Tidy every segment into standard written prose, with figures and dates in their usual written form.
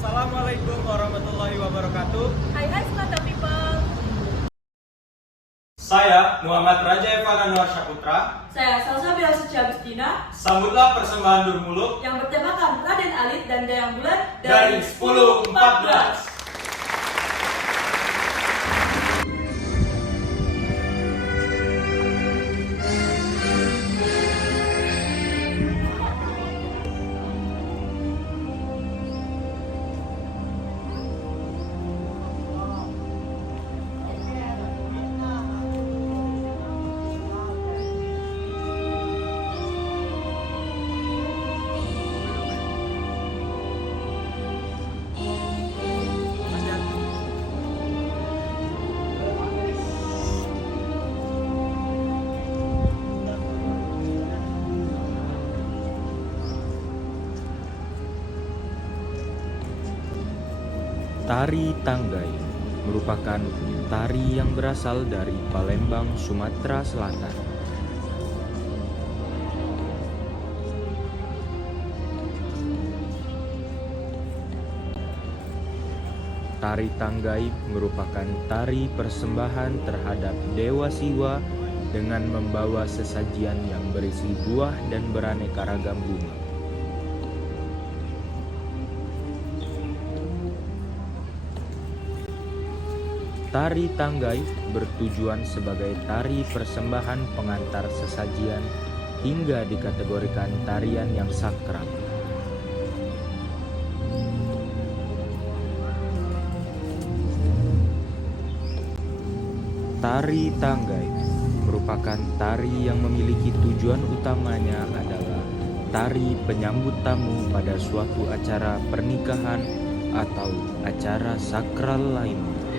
Assalamualaikum warahmatullahi wabarakatuh. Hai Slata People. Saya Muhammad Raja Eva Anwar Syaputra. Saya Salsabila Suci Agustina Sambutlah persembahan Durmuluk yang bertemakan Raden Alit dan Dayang Bulan dari 1014. Tari Tanggai merupakan tari yang berasal dari Palembang, Sumatera Selatan. Tari Tanggai merupakan tari persembahan terhadap Dewa Siwa dengan membawa sesajian yang berisi buah dan beraneka ragam bunga. Tari Tanggai bertujuan sebagai tari persembahan pengantar sesajian hingga dikategorikan tarian yang sakral. Tari Tanggai merupakan tari yang memiliki tujuan utamanya adalah tari penyambut tamu pada suatu acara pernikahan atau acara sakral lainnya.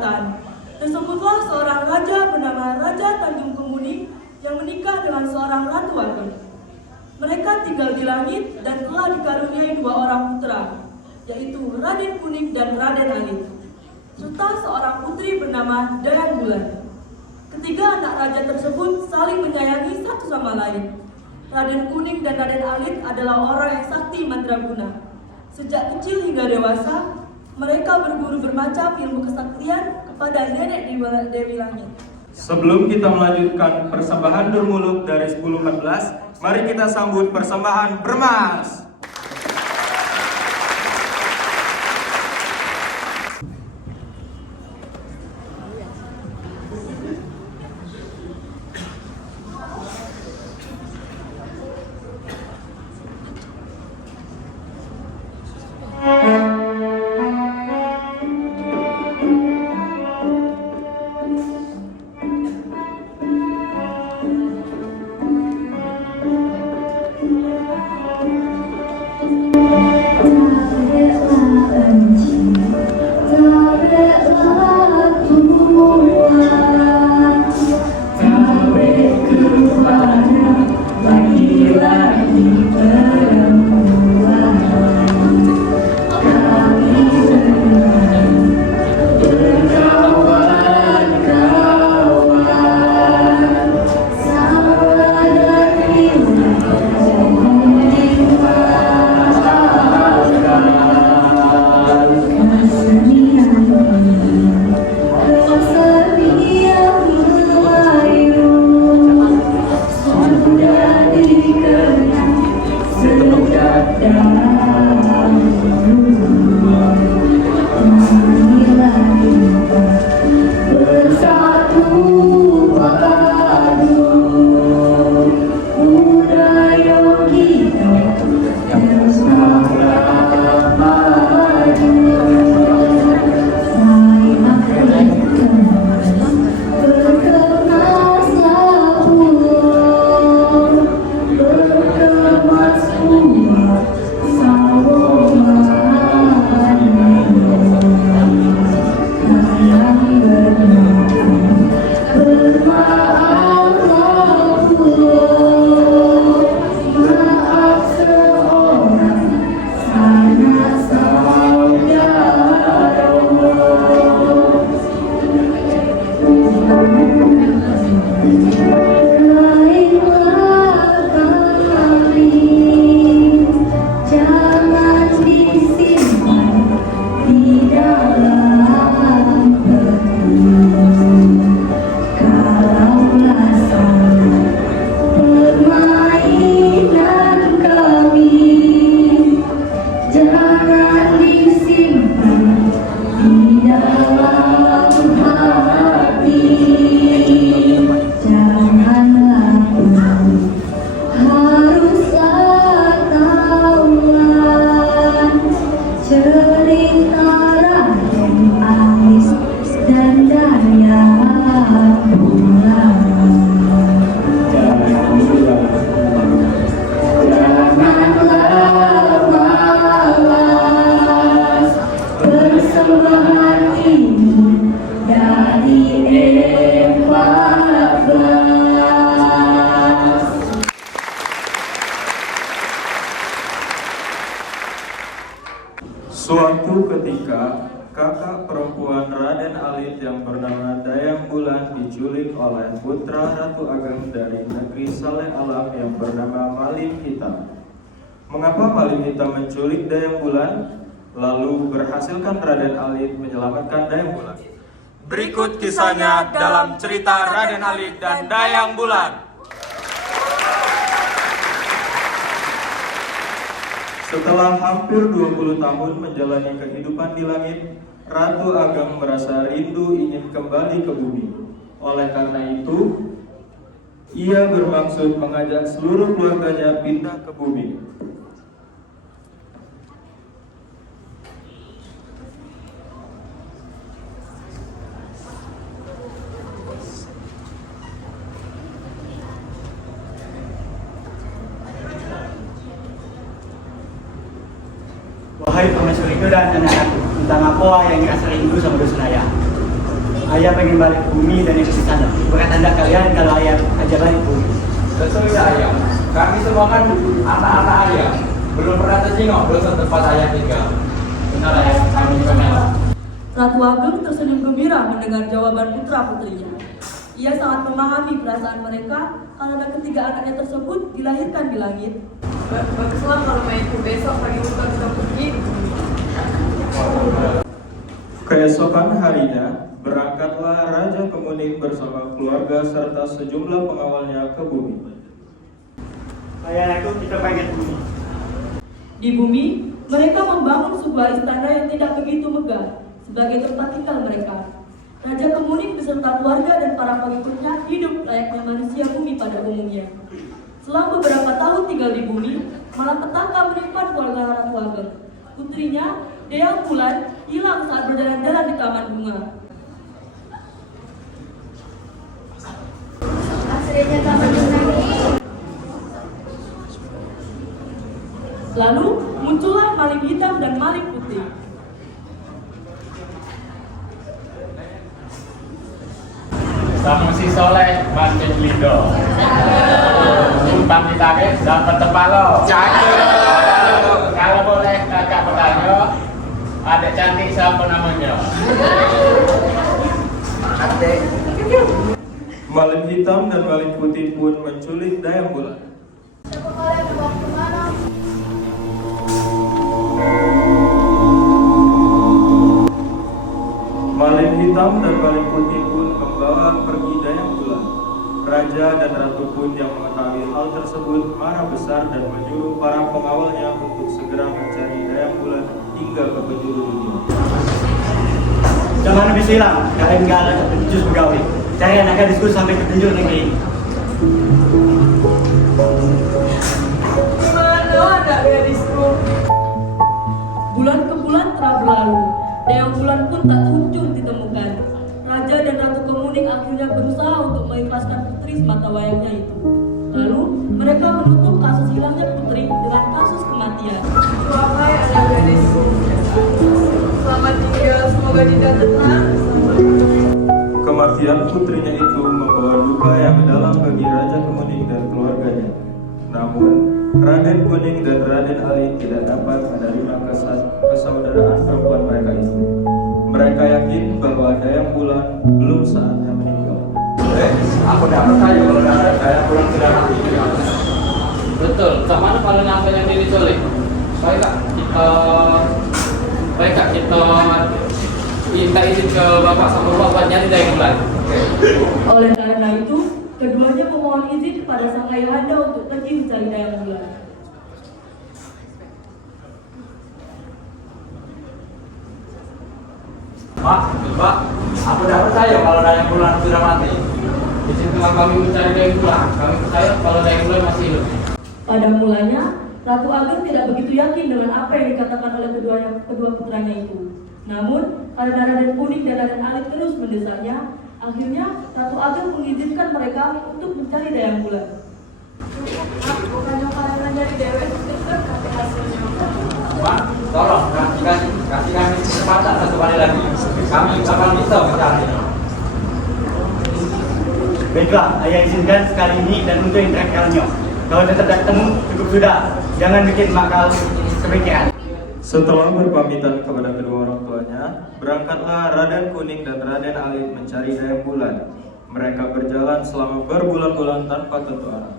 Selatan. Tersebutlah seorang raja bernama Raja Tanjung Kemuning yang menikah dengan seorang ratu ageng. Mereka tinggal di langit dan telah dikaruniai 2 orang putra, yaitu Raden Kuning dan Raden Alit, serta seorang putri bernama Dayang Bulan. Ketiga anak raja tersebut saling menyayangi satu sama lain. Raden Kuning dan Raden Alit adalah orang yang sakti mandraguna. Sejak kecil hingga dewasa, mereka berguru bermacam ilmu kesaktian kepada nenek Dewi Langit. Sebelum kita melanjutkan persembahan Durmuluk dari 10-14, mari kita sambut persembahan Bermas. Suatu ketika, kakak perempuan Raden Alit yang bernama Dayang Bulan diculik oleh putra Ratu Ageng dari negeri Saleh Alam yang bernama Malim Hitam. Mengapa Malim Hitam menculik Dayang Bulan? Lalu berhasilkan Raden Alit menyelamatkan Dayang Bulan? Berikut kisahnya dalam cerita Raden Alit dan Dayang Bulan. Setelah hampir 20 tahun menjalani kehidupan di langit, Ratu Ageng merasa rindu ingin kembali ke bumi. Oleh karena itu, ia bermaksud mengajak seluruh keluarganya pindah ke bumi. Wahai permaisuri dan anak-anak, tentang apa yang dikasih rindu sama Dusunaya? ayah pengen balik ke bumi dan ikut di sana. Bukan tanda kalian kalau ayah aja balik ke bumi. Betul ya ayah. Kami semua kan anak-anak ayah. Belum pernah terjenguk dosa tempat ayah tinggal. Benar ayah, kami juga memang. Ratu Ageng tersenyum gembira mendengar jawaban putra-putrinya. Ia sangat memahami perasaan mereka karena ketiga anaknya tersebut dilahirkan di langit. Baguslah kalau mainku besok pagi bukan sudah pergi. Keesokan harinya, berangkatlah Raja Kemuning bersama keluarga serta sejumlah pengawalnya ke bumi. Ayah aku kita pengen ke bumi. Di bumi, mereka membangun sebuah istana yang tidak begitu megah sebagai tempat tinggal mereka. Raja Kemuning beserta keluarga dan para pengikutnya hidup layaknya manusia bumi pada umumnya. Setelah beberapa tahun tinggal di bumi, malapetaka menimpa keluarga Ratu Ageng. Putrinya, Deang Bulan, hilang saat berjalan-jalan di taman bunga. Aslinya taman bunga ini. Lalu muncullah maling hitam dan maling putih. Sama si Soleh mancing lido. Umpan ditarik dapat tepalo. Kalau boleh kakak bertanya, adik cantik siapa namanya? Adik. Maling hitam dan maling putih pun menculik Dayang Bulan. Siapa kalian dibawa kemana? Maling hitam dan maling putih pun membawa pergi Dayang Bulan. Raja dan ratu pun yang mengetahui hal tersebut marah besar dan menyuruh para pengawalnya untuk segera mencari Dayang Bulan hingga ke penjuru dunia. Zaman habis hilang, kalian gak ada jus begawi. Cari anak gadisku sampai ke penjuru negeri ini. Mana anak gadisku? Bulan ke bulan telah berlalu. Dayang Bulan pun tak kunjung ditemukan. Raja dan Ratu Kemuning akhirnya berusaha untuk mengikhlaskan putri semata wayangnya itu. Lalu mereka menutup kasus hilangnya putri dengan kasus kematian. Wahai anak gadisku, selamat tinggal, semoga tidak tenang. Kematian putrinya itu membawa duka yang mendalam bagi Raja Kemuning dan keluarganya. Namun, Raden Kuning dan Raden Ali tidak dapat menerima kesaudaraan perempuan mereka itu. Mereka yakin bahwa Dayang Bulan belum saatnya meninggal. Aku tidak percaya kalau Dayang Bulan sudah mati. Betul, tak mana kalau nampak yang diculik. Baik kak, kita minta izin ke bapak sama bapak nyari Dayang Bulan. Oleh karena itu, keduanya memohon izin kepada sang ayahanda untuk pergi mencari Dayang Bulan. Pak, aku tidak percaya kalau Dayang Bulan sudah mati. Izinkan kami mencari Dayang Bulan. Kami percaya kalau Dayang Bulan masih hidup. Pada mulanya, Ratu Ageng tidak begitu yakin dengan apa yang dikatakan oleh kedua putranya itu. Namun, karena Raden Kuning dan Raden Ali terus mendesaknya, akhirnya Ratu Ageng mengizinkan mereka untuk mencari Dayang Bulan. Bukannya kalian mencari dewa itu dekat nanti hasilnya. Pak, tolong kasih kami kesempatan satu kali lagi. Kami akan bisa mencarinya. Baiklah, ayah izinkan sekali ini dan untuk yang terakhir kalinya. Kalau tetap tak ketemu, cukup sudah. Jangan bikin makal kepikiran. Setelah berpamitan kepada kedua orang tuanya, berangkatlah Raden Kuning dan Raden Ali mencari Dayang Bulan. Mereka berjalan selama berbulan-bulan tanpa tentu arah.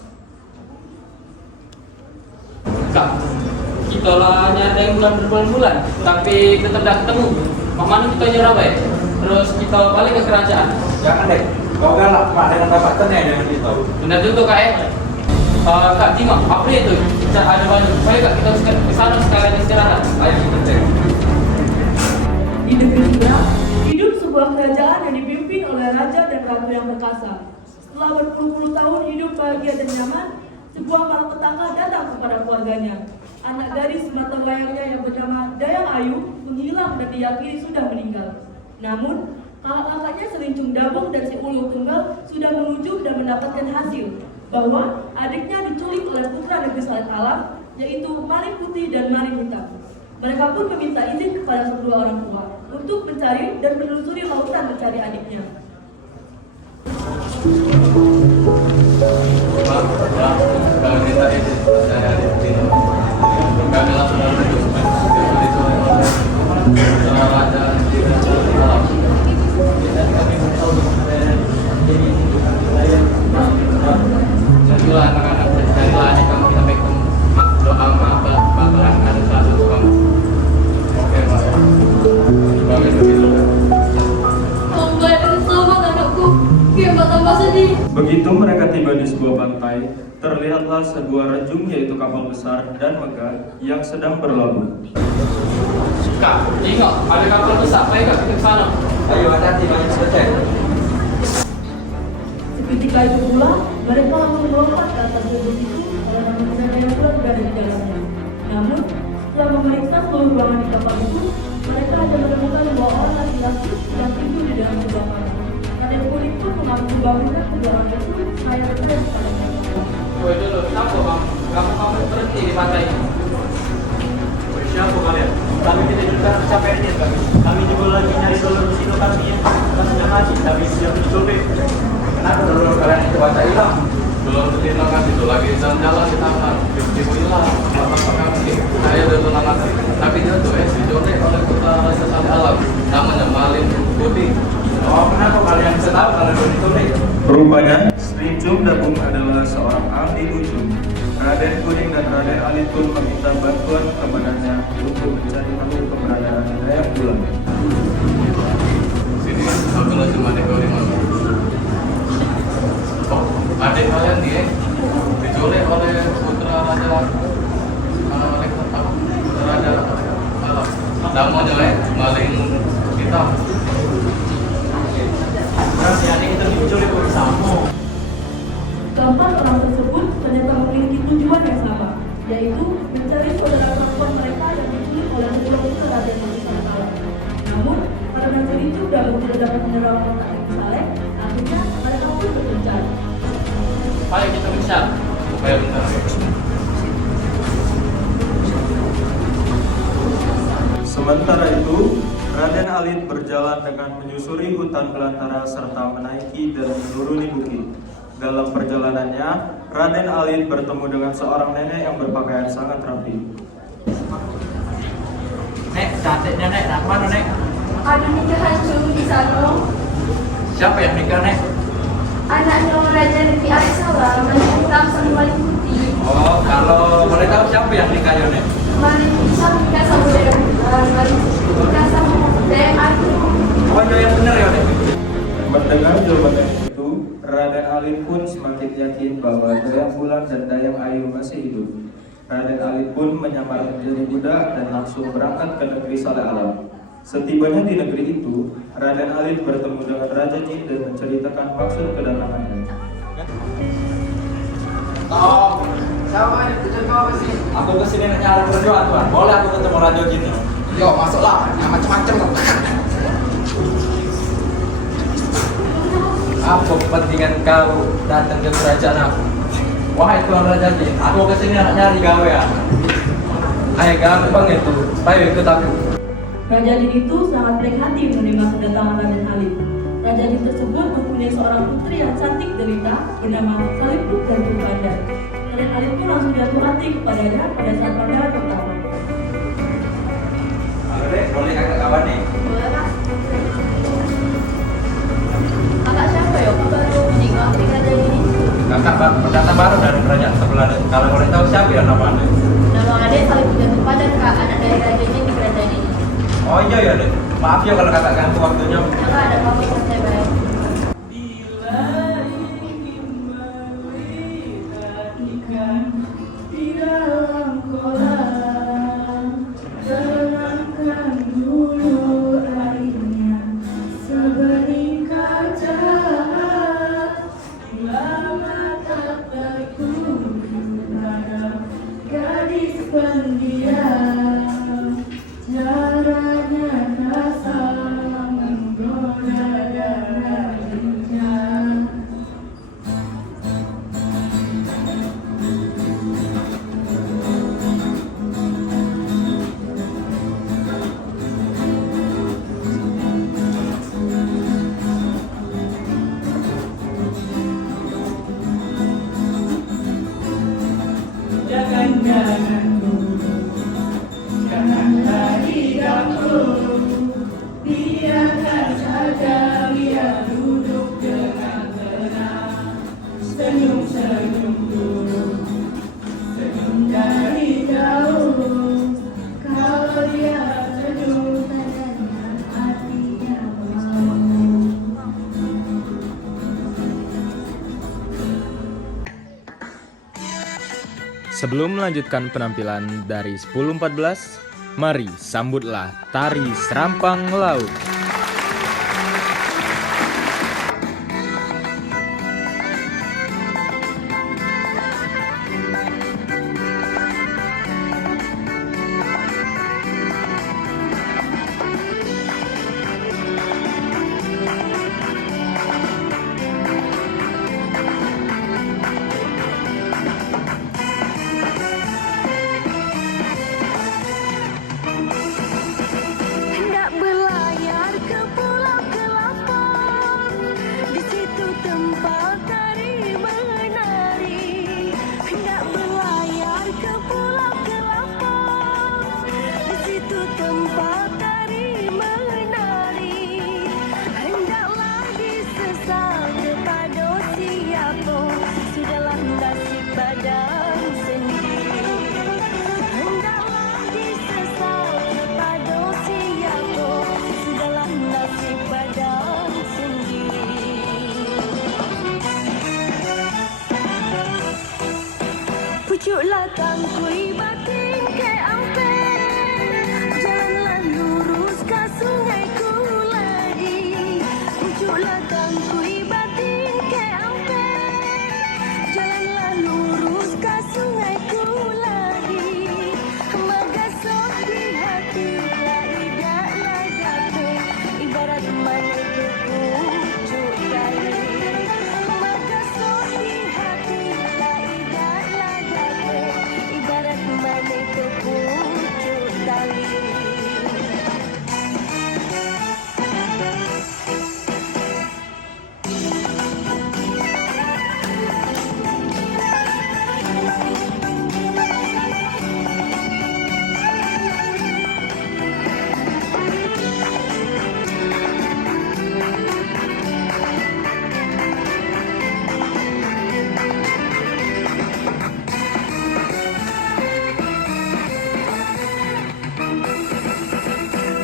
Kak, kita lah nyari Dayang Bulan berbulan-bulan, tapi tetap tak ketemu. Mana kita nyerah baik? Terus kita balik ke kerajaan. Jangan deh, kau galak Pak dengan bapak tenang dengan kita. Benar juga kak ya? Kak Tima, apa itu? Kita ada banyak. Baik kak, kita ke sana sekalian istirahat. Ayo kita cek. Di negeri seberang, hidup sebuah kerajaan yang dipimpin oleh raja dan ratu yang perkasa. Setelah berpuluh-puluh tahun hidup bahagia dan nyaman, sebuah malapetaka datang kepada keluarganya. Anak gadis semata wayangnya yang bernama Dayang Ayu menghilang dan diyakini sudah meninggal. Namun, kakak-kakaknya Selincung Dabung dan si Ulu Tunggal sudah menuju dan mendapatkan hasil bahwa adiknya diculik oleh putra negeri Salet Alam, yaitu Maling Putih dan Maling Hitam. Mereka pun meminta izin kepada kedua orang tua untuk mencari dan menelusuri lautan mencari adiknya. Kalau kita ini saya ada di sini. Kami langsung itulah anak-anak carilah adik kamu kita baik doa bakalan ada salah satu kamu. Oke Pak. Bagus begitu. Hamba yang selamat anakku. Kayak tambah sedih. Begitu mereka tiba di sebuah pantai, terlihatlah sebuah rejung yaitu kapal besar dan megah yang sedang berlabuh. Kak, tengok ada kapal besar, ayo kak kita ke sana. Ayo hati-hati banyak selesai. Seketika itu pula, mereka langsung melompat ke atas rejung itu karena bendera yang pula berada di dalamnya. Namun, setelah memeriksa seluruh ruangan di kapal itu, mereka hanya menemukan dua orang laki-laki yang tidur di dalam sebuah kamar. Raden Kuning pun mengambil bangunan ke ruangan itu supaya mereka kepada mereka. Woi dulu, kenapa bang? Kamu berhenti di pantai? Siapa kalian? Kami tidak juga capek ini, kami juga lagi nyari solusi kami yang sudah mati, tapi sudah dicoba. Kenapa dulu kalian itu baca hilang? Belum terhilang itu lagi jalan-jalan di taman. Ibu hilang, apa kami? Saya udah tunangan, tapi dia tuh dicolek oleh putra rasa sali alam. Namanya Malin Budi. Oh, kenapa kalian bisa tahu kalau itu diculik? Rupanya, Sri Jum Dabung adalah seorang ahli nujum. Raden Kuning dan Raden Alit pun meminta bantuan kepadanya untuk mencari tahu keberadaan Dayang Bulan. Sini, aku lagi mana kau di mana? Oh, adik kalian dia diculik oleh putra raja putra raja alam. Namanya Malin Hitam. Berarti adik itu diculik bersama. Keempat orang tersebut ternyata memiliki tujuan yang sama, yaitu mencari saudara perempuan mereka yang diculik oleh kedua putra Raden Saleh. Namun, karena Sri Jum Dabung tidak dapat menyelamatkan adik Saleh, akhirnya mereka pun berpencar. Ayo kita mencar. Ayo bentar. Sementara itu, Raden Alit berjalan dengan menyusuri hutan belantara serta menaiki dan menuruni bukit. Dalam perjalanannya, Raden Alit bertemu dengan seorang nenek yang berpakaian sangat rapi. Nek, cantiknya Nek, nak mana Nek? Ada nikahan suruh di sana. Siapa yang nikah Nek? Anaknya Raja Negeri Arsala, Malin Hitam sama Malin Putih. Oh, kalau boleh tahu siapa yang nikah ya Nek? Malin Hitam nikah sama Dayang Bulan, Malin Putih nikah sama Dayang Ayu. Oh, itu yang benar ya Nek? Mendengar jawaban itu, Raden Alit pun semakin yakin bahwa Dayang Bulan dan Dayang Ayu masih hidup. Raden Alit pun menyamar menjadi budak dan langsung berangkat ke negeri Saleh Alam. Setibanya di negeri itu, Raden Alit bertemu dengan Raja Jin dan menceritakan maksud kedatangannya. Oh, siapa ini? Tujuan kau apa sih? Aku kesini nak nyari kerjaan Tuan. Boleh aku ketemu Raja Jin? Yo, masuklah. Yang macam-macam loh. Apa kepentingan kau datang ke kerajaan aku? Wahai Tuan Raja Jin, aku kesini nak nyari gawe ya. Ayo gampang itu, ayo ikut aku. Raja Jin itu sangat baik hati menerima kedatangan Raden Alit. Raja Jin tersebut mempunyai seorang putri yang cantik jelita bernama Saliput dan Bandar. Raden Alit pun langsung jatuh hati kepadanya pada saat pandangan pertama. Halo Dek, boleh kakak kawan nih? Boleh Mas? Kakak siapa ya? Aku baru meninggal di kerajaan ini. Kakak pendatang baru dari kerajaan sebelah Dek. Kalau boleh tahu siapa ya nama Dek? Nama adik Saliput dan Bandar Kak, anak dari Raja Jin di kerajaan ini. Oh iya ya Dek, maaf ya kalau kakak ganggu waktunya. Kakak ada apa-apa yang saya bayar? Bila ingin melihat ikan di dalam kolam, tenangkan dulu airnya sebening kaca. Lama tak terkudung gadis pendiam, caranya kasar menggoda. Sebelum melanjutkan penampilan dari 10.14, mari sambutlah tari Serampang Laut. Hendak berlayar ke Pulau Kelapa, di situ tempat tari menari. Hendak berlayar ke Pulau Kelapa, di situ tempat tari menari. Hendaklah disesal kepada siapa, sudahlah nasib badan sendiri. Hendaklah disesal kepada siapa, sudahlah nasib badan sendiri. Pucuklah tangkui batin ke ampe, jalanlah lurus ke sungai Kuladi. Pucuklah tangkui batin ke ampe, jalanlah lurus ke sungai Kuladi. Magasoh di hati idaklah dapat, ibarat mana ke pucuk tali. Magasoh di hati idaklah dapat, ibarat mana ke pucuk tali.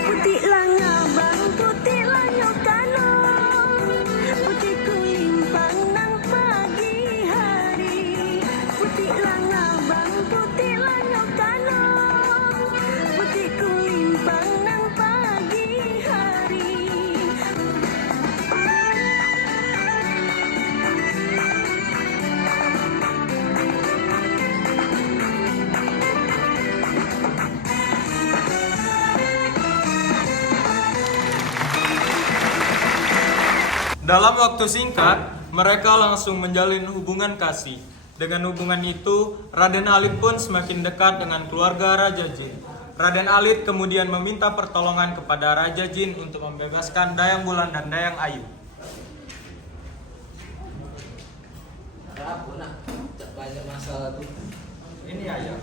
Putihlah ngabang, putihlah nyokano, putih kulimpang nang pagi hari. Putihlah ngabang, putihlah nyokano, putih kulimpang nang pagi hari. Dalam waktu singkat, mereka langsung menjalin hubungan kasih. Dengan hubungan itu, Raden Alit pun semakin dekat dengan keluarga Raja Jin. Raden Alit kemudian meminta pertolongan kepada Raja Jin untuk membebaskan Dayang Bulan dan Dayang Ayu. Aku nak banyak masalah tuh. Ini ayah,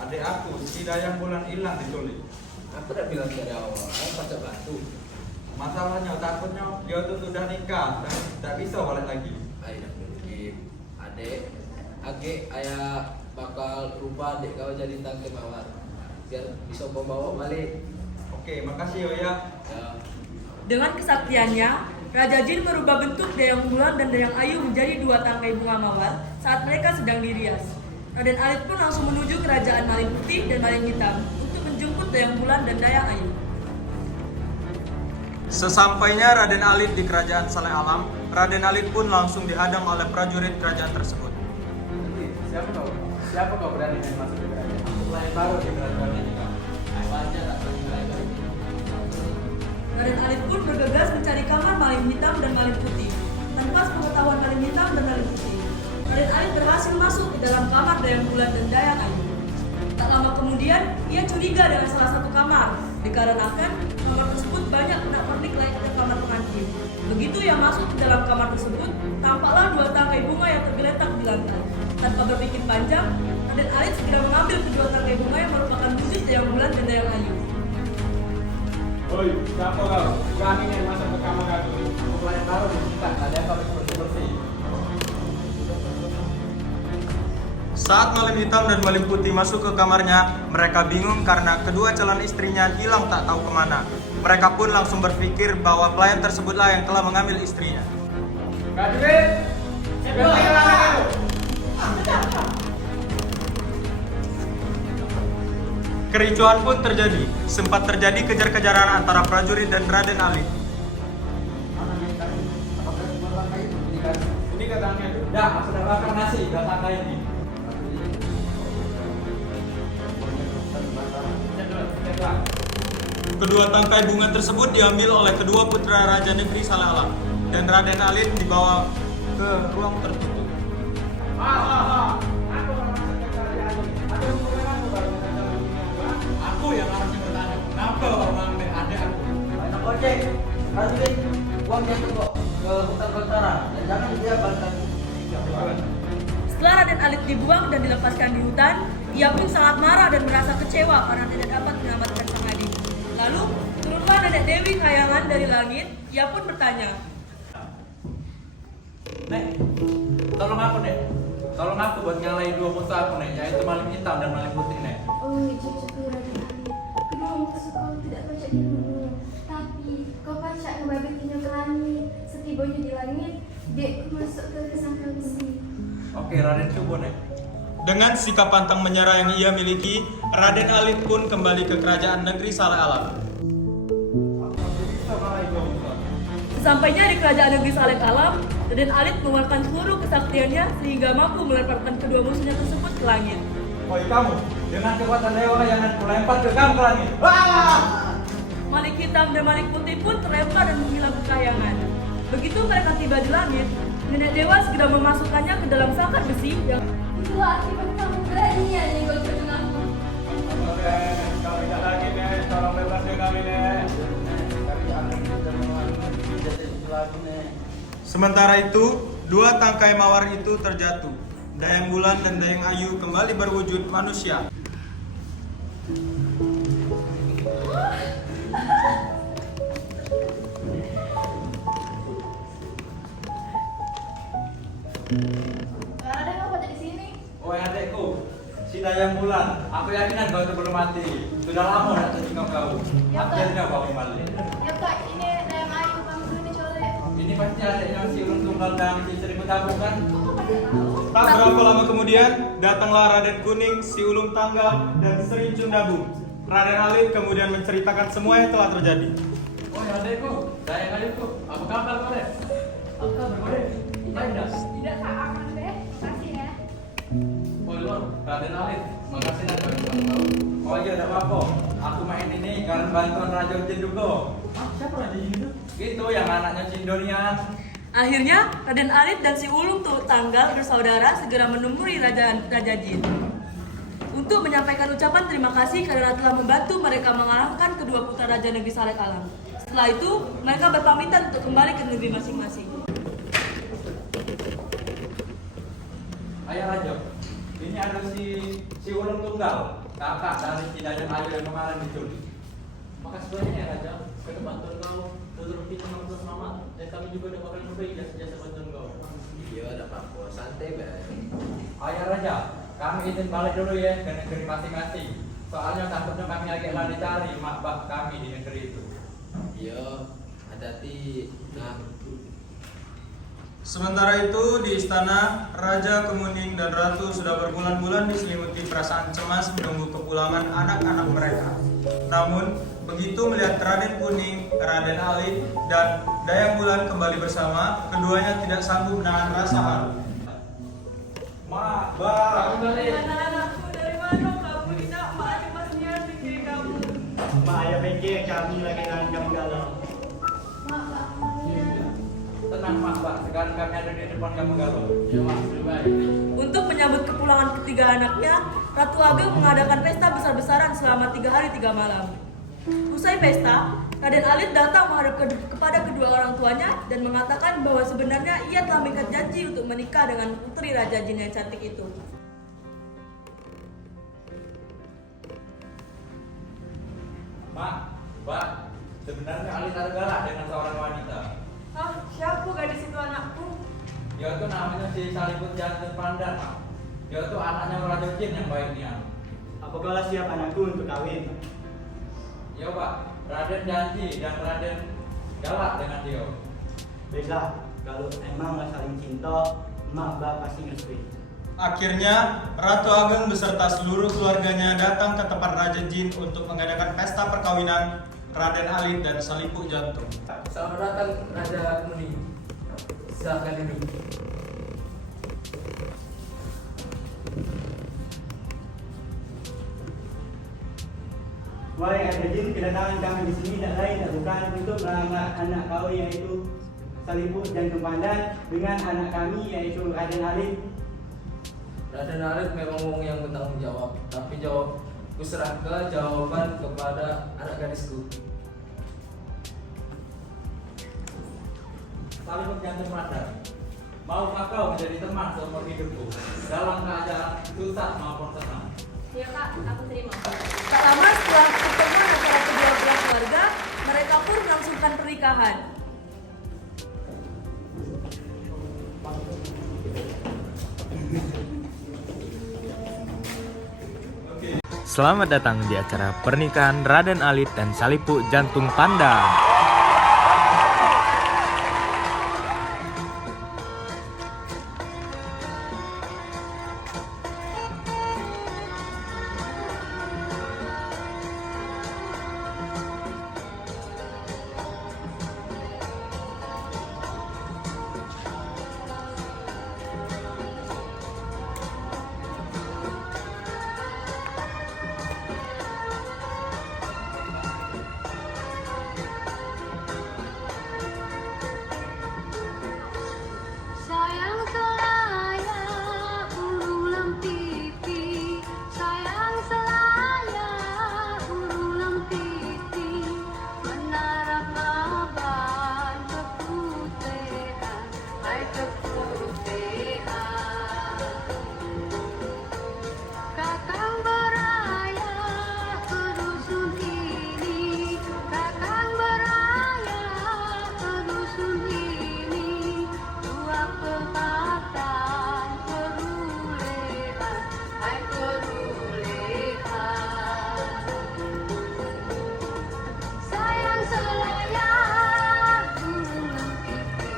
adik aku, si Dayang Bulan hilang diculik. Aku udah bilang dari awal, aku baca batu. Masalahnya takutnya dia tuh sudah nikah dan tidak bisa balik lagi. Ayah mungkin adek ayah bakal rubah adik kau jadi tangke mawar biar bisa bawa balik. Oke, makasih ya. Ya. Dengan kesaktiannya, Raja Jin merubah bentuk Dayang Bulan dan Dayang Ayu menjadi dua tangkai bunga mawar saat mereka sedang dirias. Raden Alit pun langsung menuju kerajaan Malin Putih dan Malin Hitam untuk menjemput Dayang Bulan dan Dayang Ayu. Sesampainya Raden Alit di kerajaan Saleh Alam, Raden Alit pun langsung dihadang oleh prajurit kerajaan tersebut. Siapa kau berani masuk ke kerajaan? Aku pelayan baru di kerajaan ini. Wajar tak pelayan baru. Raden Alit pun bergegas mencari kamar Malin Hitam dan Malin Putih. Tanpa sepengetahuan Malin Hitam dan Malin Putih, Raden Alit berhasil masuk ke dalam kamar Dayang Bulan dan Dayang Ayu. Tak lama kemudian, ia curiga dengan salah satu kamar, dikarenakan kamar tersebut banyak pernik layaknya kamar pengantin. Begitu ia masuk ke dalam kamar tersebut, tampaklah dua tangkai bunga yang tergeletak di lantai. Tanpa berpikir panjang, Raden Alit segera mengambil kedua tangkai bunga yang merupakan wujud Dayang Bulan dan Dayang Ayu. Oi, siapa kau? Beraninya masuk ke kamar aku. Aku pelayan baru di kita, ada apa bersih-bersih. Saat Malin Hitam dan Malin Putih masuk ke kamarnya, mereka bingung karena kedua calon istrinya hilang tak tahu kemana. Mereka pun langsung berpikir bahwa pelayan tersebutlah yang telah mengambil istrinya. Prajurit, berhentilah. Kericuhan pun terjadi. Sempat terjadi kejar-kejaran antara prajurit dan Raden Alit. Ini katanya tuh. Dah, aku sudah makan nasi, gak tangga ini. Kedua tangkai bunga tersebut diambil oleh kedua putra Raja Negeri Saleh Alam dan Raden Alit dibawa ke ruang tertutup. Aku yang harusnya bertanya, kenapa orang ada aku? Banyak ojek, prajurit, uangnya kok ke hutan belantara dan jangan dia balikan. Setelah Raden Alit dibuang dan dilepaskan di hutan, ia pun sangat marah dan merasa kecewa karena tidak dapat menyelamatkan sang adik. Lalu, turunlah Nenek Dewi Kayangan dari langit, ia pun bertanya, Nek, tolong aku Nek. Tolong aku buat ngalahin dua musuh aku Nek, yaitu maling hitam dan maling putih Nek. Oh, cucuku Raden Alit, kedua musuh kau tidak pacak dibunuh, tapi kau pacak ngebabikinya ke langit. Setibanya di langit, dia masuk ke sangkar besi. Oke, Raden coba Nek. Dengan sikap pantang menyerah yang ia miliki, Raden Alit pun kembali ke kerajaan negeri Saleh Alam. sesampainya di kerajaan negeri Saleh Alam, Raden Alit mengeluarkan seluruh kesaktiannya sehingga mampu melemparkan kedua musuhnya tersebut ke langit. Oi kamu, dengan kekuatan dewa yang akan kulempar ke kamu ke langit. Maling hitam dan maling putih pun terlempar dan menghilang ke kayangan. Begitu mereka tiba di langit, Nenek Dewa segera memasukkannya ke dalam sangkar besi yang Itulah akibat kamu berani ya nyenggol ke tengahku. Kami tidak lagi Nek, tolong bebaskan kami Nek. Sementara itu, dua tangkai mawar itu terjatuh. Dayang Bulan dan Dayang Ayu kembali berwujud manusia. Ada ngapa di sini? Oi adekku, si Dayang Bulan, aku yakin kau itu belum mati. Sudah lama tidak tertinggal kau. Ya, Pak. Akhirnya kau kembali. Ya Pak, ini Dayang Ayu kamu ini colek. Ini pasti adeknya si Ulun Tunggal dan si Seribu Tabung kan? Kok pada tahu? Tak berapa lama kemudian, datanglah Raden Kuning, Si Ulung Tanggal, dan Sri Cundabung. Raden Alit kemudian menceritakan semua yang telah terjadi. Oi adekku, Dayang Ayuku, apa kabar kau Dek? Apa kabar kau Dek? Baik dah. Tidak tak aman deh. Kasih ya. Oi Lord, Raden Alit, makasih nak kau yang tahu. Oh iya, tidak apa-apa. Aku main ini karena bantuan Raja Jin juga. Siapa Raja Jin itu? Itu yang anaknya Cindonian. Akhirnya, Raden Alit dan si Ulung Tanggal bersaudara segera menemui Raja Jin untuk menyampaikan ucapan terima kasih karena telah membantu mereka mengalahkan kedua putra Raja Negeri Saleh Alam. Setelah itu, mereka berpamitan untuk kembali ke negeri masing-masing. Ayah Raja, ini ada si Ulung Tunggal, kakak dari si Dayang Ayu yang kemarin diculik. Makasih banyak ya Raja, ke depan tuan kau tutur kita terus selamat dan kami juga dapat berbagi jasa-jasa bantuan kau. Iya, ada apa-apa, santai Bang. Ayah Raja, kami izin balik dulu ya ke negeri masing-masing. Soalnya takutnya kami agaklah dicari mak bak kami di negeri itu. Iya, hati-hati. Nah, Sementara itu, di istana, Raja Kemuning dan Ratu sudah berbulan-bulan diselimuti perasaan cemas menunggu kepulangan anak-anak mereka. Namun, begitu melihat Raden Kuning, Raden Alit, dan Dayang Bulan kembali bersama, keduanya tidak sanggup menahan rasa haru. Mak, bak. Anak-anakku dari mana kamu tidak maafin masnya pikir kamu. Mak ayah pikir kami lagi rancang galau. Mak, Pak, ya. Tenang mak bak, sekarang kami ada di depan kamu galau. Ya mas, lebih baik. Untuk menyambut kepulangan ketiga anaknya, Ratu Ageng mengadakan pesta besar-besaran selama 3 hari 3 malam. Usai pesta, Raden Alit datang menghadap kepada kedua orang tuanya dan mengatakan bahwa sebenarnya ia telah mengikat janji untuk menikah dengan putri Raja Jin yang cantik itu. Mak, bak, sebenarnya Alit ada galak dengan seorang wanita. Ah, siapa gadis itu anakku? Dia itu namanya si Salibut Jantan Pandan, mak. Dia itu anaknya Raja Jin yang baiknya. Apakah siap anakku untuk kawin? Ya pak, Raden janji dan Raden galak dengan dia. Bisa, kalau emang saling cinta, mak bak pasti ngerti. Akhirnya, Ratu Ageng beserta seluruh keluarganya datang ke tempat Raja Jin untuk mengadakan pesta perkawinan Raden Alit dan Salipuk Jantung. Selamat datang Raja Muni. Silakan duduk. Wahai Raja Jin, kedatangan kami di sini tidak lain dan bukan untuk melamar anak kau yaitu Salipuk Jantung Pandan dengan anak kami yaitu Raden Alit. Raden Alit memang wong yang bertanggung jawab, tapi jawabku serahkan jawaban kepada anak gadisku. Salipuk Jantung Pandan, maukah kau menjadi teman seumur hidupku dalam keadaan susah maupun senang? Ya kak, aku terima. Tak lama setelah pertemuan antara kedua belah keluarga, mereka pun melangsungkan pernikahan. Selamat datang di acara pernikahan Raden Alit dan Salipuk Jantung Pandan. Sayang selaya ulang pipi, sayang selaya ulang pipi, menara kaban keputihan, hai keputihan. Kakang beraya ke dusun ini, kakang beraya ke dusun ini, dua pepatah kerulehan, hai kerulehan. Sayang selaya ulang pipi,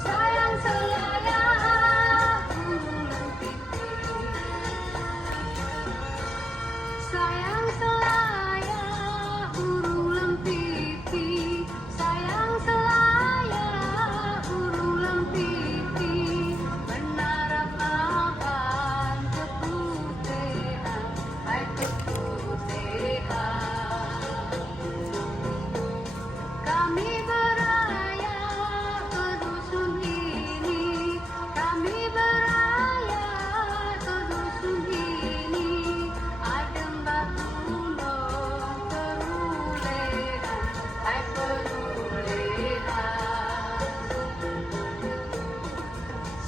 sayang selaya ulang pipi, sayang selaya ulang pipi, sayang selaya ulang pipi, menara kaban keputihan, hai keputihan. Kami beraya ke dusun ini, kami beraya ke dusun ini, adem batu long kerulehan, hai kerulehan.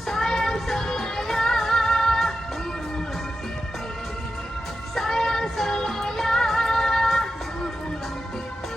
Sayang selaya ulang pipi, sayang selaya ulang pipi.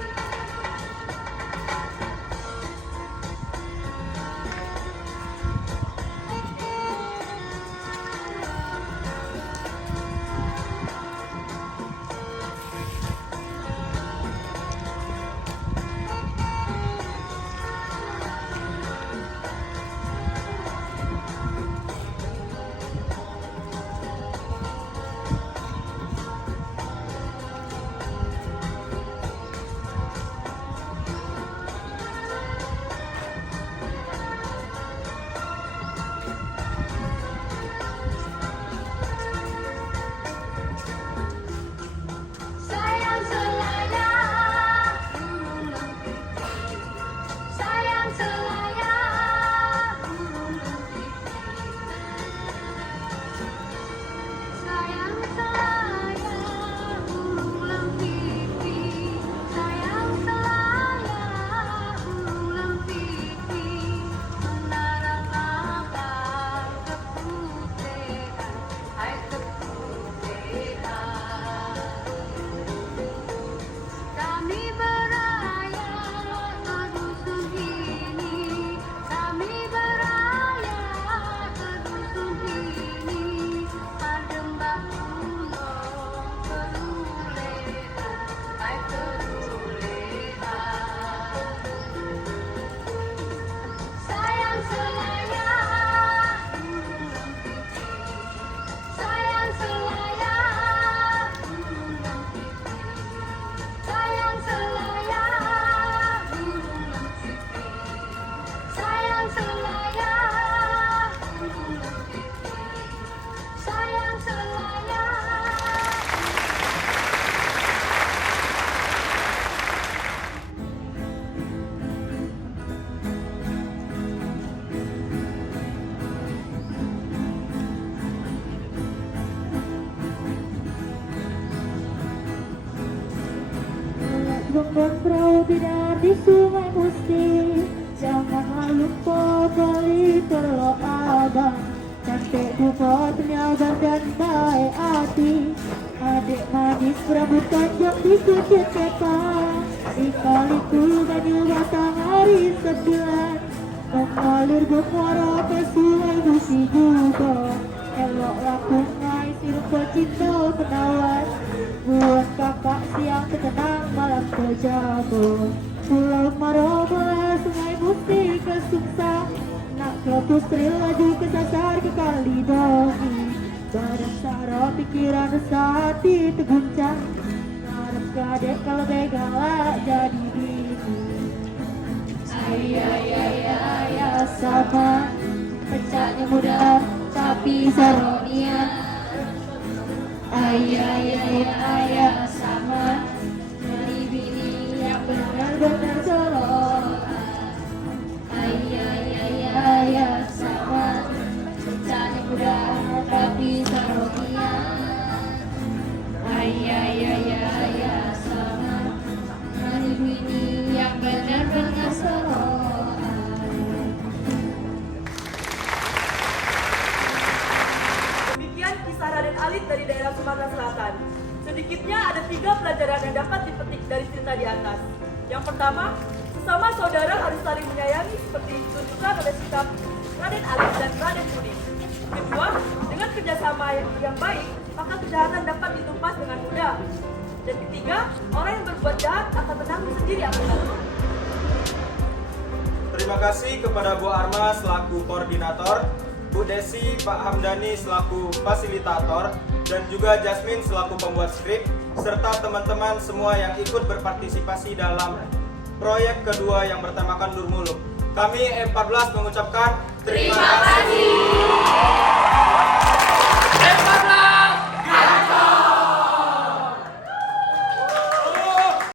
Rumput perahu binar di sungai Musi, janganlah lupa beli telur abang. Cantik bupatnya dan baik hati, adik manis rambut panjang di kucing kepang. Ikaliku banyu batang hari sebulan, mengalir bermuara ke sungai Musi juga. Eloklah kungai sirup pecinta penawar, buat kakak siang terkenang malam terjaga. Pulau Marobola sungai Musi ke Sumsang, nak kelopus trail laju ke sasar ke Kalidomi. Badan sarap pikiran resah hati terguncang, harap kadek kalau begala jadi bini. Ayah sama, pecahnya mudah tapi saronia. Ayah sama, jadi bini yang benar-benar soloan. Ayah sama, pecahnya mudah tapi saronia. Ayah sama, jadi bini yang benar-benar soloan. Demikian kisah Raden Alit dari daerah Sumatera Selatan. Sedikitnya ada 3 pelajaran yang dapat dipetik dari cerita di atas. Yang pertama, sesama saudara harus saling menyayangi seperti ditunjukkan oleh sikap Raden Alit dan Raden Budi. Kedua, dengan kerjasama yang baik, maka kejahatan dapat ditumpas dengan mudah. Dan ketiga, orang yang berbuat jahat akan menanggung sendiri akibatnya. Terima kasih kepada Bu Arma selaku koordinator, Bu Desi, Pak Hamdani selaku fasilitator, dan juga Jasmine selaku pembuat skrip, serta teman-teman semua yang ikut berpartisipasi dalam proyek kedua yang bertemakan Nurmuluk. Kami M14 mengucapkan terima kasih.